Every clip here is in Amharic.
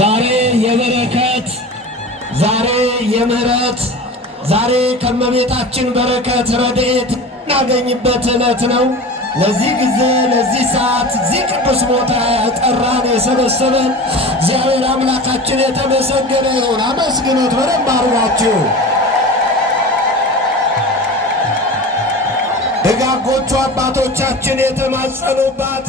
ዛሬ የበረከት ዛሬ የምህረት ዛሬ ከመቤታችን በረከት ረድኤት እናገኝበት ዕለት ነው። ለዚህ ጊዜ ለዚህ ሰዓት እዚህ ቅዱስ ቦታ ያጠራን የሰበሰበን እግዚአብሔር አምላካችን የተመሰገነ ይሁን። አመስግኑት በደንብ አድርጋችሁ። ደጋጎቹ አባቶቻችን የተማጸኑባት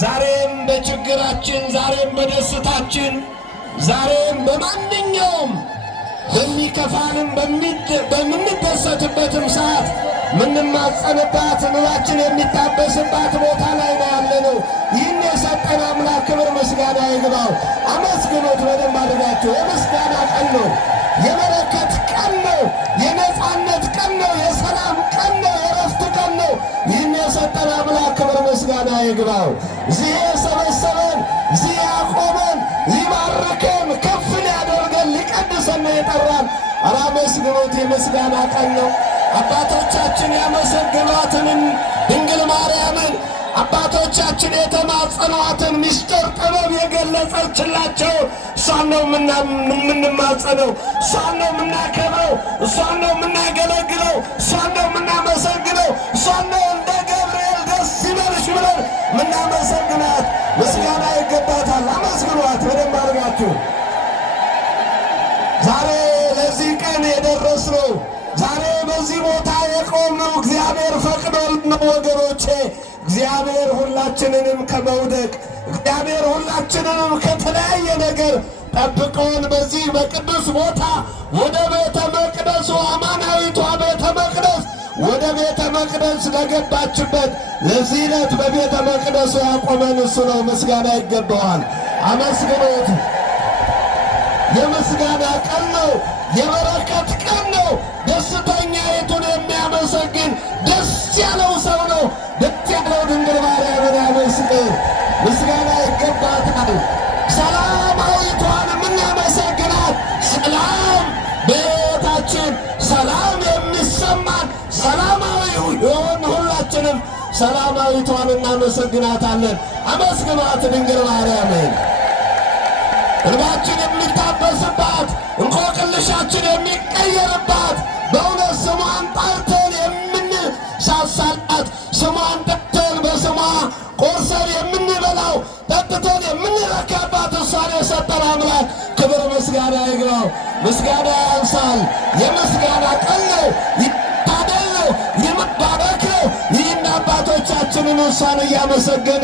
ዛሬም በችግራችን ዛሬም በደስታችን ዛሬም በማንኛውም በሚከፋንም በምንደሰትበትም ሰዓት ምንማጸንባት እንባችን የሚታበስባት ቦታ ላይ ነው ያለነው። ይህን የሰጠን አምላክ ክብር ምስጋና ይግባው። አመስግኑት በደንብ አድርጋችሁ። የምስጋና ቀን ነው፣ የበረከት ቀን ነው፣ የነፃነት ቀን ነው፣ የሰላም ቀን ነው፣ የረፍት ቀን ነው። ይህን የሰጠን አምላክ ክብር ምስጋና ይግባው። እዚህ የሰበሰበን እዚህ ያቆመን ሊባርከን ከፍ ሊያደርገን ሊቀድሰን የጠራን አመስግኑት። የምስጋና ቀን ነው። አባቶቻችን ያመሰግኗትንም ድንግል ማርያምን አባቶቻችን የተማጸኗትን ምስጢር ጥበብ የገለጸችላቸው እሷን ነው የምንማጸነው፣ እሷን ነው የምናከብረው፣ እሷን ነው የምናገለግለው፣ እሷን ነው የምናመሰግነው፣ እሷን ነው እንደ ገብርኤል ደስ ይበልሽ ብለን ምናመሰግናት። ምስጋና ይገባታል። አመስግኗት በደንብ አድርጋችሁ። ዛሬ ለዚህ ቀን የደረስነው ዛሬ በዚህ ቦታ የቆምነው እግዚአብሔር ፈቅዶልን ነው ወገኖቼ። እግዚአብሔር ሁላችንንም ከመውደቅ እግዚአብሔር ሁላችንንም ከተለያየ ነገር ጠብቆን በዚህ በቅዱስ ቦታ ወደ ቤተ መቅደሱ አማናዊቷ ቤተ መቅደስ ወደ ቤተ መቅደስ ለገባችበት ለዚህ ዕለት በቤተ መቅደሱ ያቆመን እሱ ነው። ምስጋና ይገባዋል። አመስግኑት። የምስጋና ቀን ነው። የበረከት ቀን ነው። ደስተኛይቱን የሚያመሰግን ደስ ያለው ሰው ነው። ደስ ያለው ድንግል ማርያምን ያመስግን። ምስጋና ይገባታል። ሰላማዊቷን የምናመሰግናት ሰላም ቤታ ሰላማዊቷን እናመሰግናታለን። አመስግኗት ድንግል ማርያምን። እንባችን የሚታበስባት፣ እንቆቅልሻችን የሚቀየርባት፣ በእውነት ስሟን ጠርተን የምንሳሳላት፣ ስሟን ጠርተን በስሟ ቆርሰን የምንበላው፣ ጠጥተን የምንረካባት እሷን የሰጠን አምላክ ክብር ምስጋና ይግባው። ምስጋና ያንሳል። የምስጋና ቀን ነው። ይታደል ነው። ይመባረክ ነው። ይህን አባቶቻችንን እሷን እያመሰገን